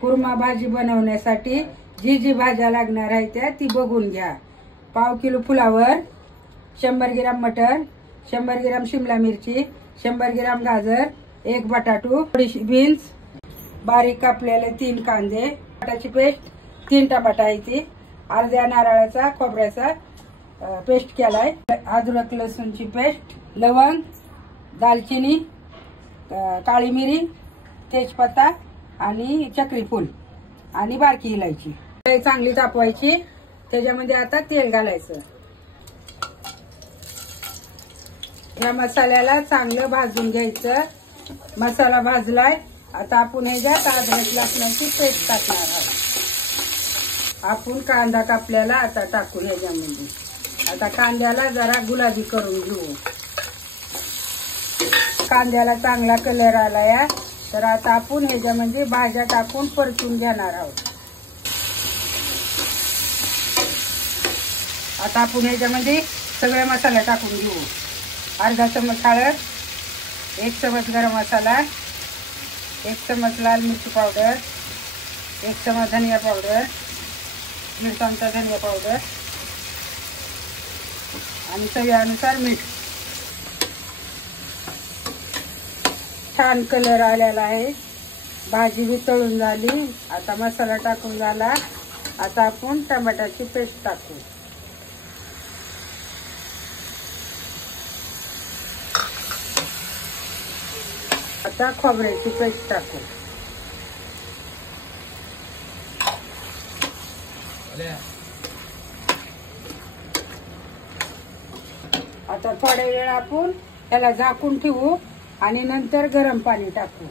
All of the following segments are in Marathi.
कुर्मा भाजी बनवण्यासाठी जी भाज्या लागणार आहे त्या ती बघून घ्या। पाव किलो फुलावर, 100 ग्रॅम मटर, 100 ग्रॅम शिमला मिरची, 100 ग्रॅम गाजर, 1 बटाटू, थोडीशी बीन्स, बारीक कापलेले 3 कांदे, टमाट्याची पेस्ट, 3 टमाटा आहे ती, अर्ध्या नारळाचा खोबऱ्याचा पेस्ट केलाय, अद्रक लसूणची पेस्ट, लवंग, दालचिनी, काळी मिरी, तेजपत्ता आणि चक्री फूल आणि बारकी इलायची चांगली तापवायची। त्याच्यामध्ये आता तेल घालायचं। या मसाल्याला चांगलं भाजून घ्यायचं। मसाला भाजलाय, आता आपण ह्याच्यात अद्रक लसणाची पेस्ट टाकणार आहोत। आपण कांदा कापल्याला आता टाकू ह्याच्यामध्ये। आता कांद्याला जरा गुलाबी करून घेऊ। कांद्याला चांगला कलर आलाय, तर आता आपण ह्याच्यामध्ये भाज्या टाकून परतून घेणार आहोत। आता आपण ह्याच्यामध्ये सगळे मसाला टाकून घेऊ। अर्धा चमच हळद, 1 चमच गरम मसाला, 1 चमच लाल मिरची पावडर, 1 चमच धनिया पावडर, 1 चमचा धनिया पावडर आणि चवीनुसार मीठ। छान कलर आलेला आहे, भाजी भी तळून झाली। आता मसाला टाकून झाला, आता आपण टमाट्याची पेस्ट टाकू। आता खोबऱ्याची पेस्ट टाकू। आता थोड्या वेळ आपण त्याला झाकून ठेवू आणि नंतर गरम पाणी टाकू।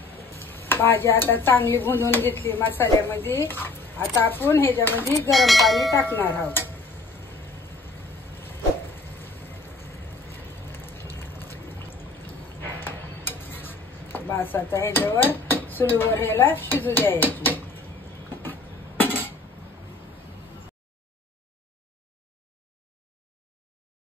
भाजी आता चांगली भुंजून घेतली मसाल्यामध्ये। आता आपण ह्याच्यामध्ये गरम पाणी टाकणार आहोत। बस आता ह्याच्यावर चुलीवर ह्याला शिजू द्यायची।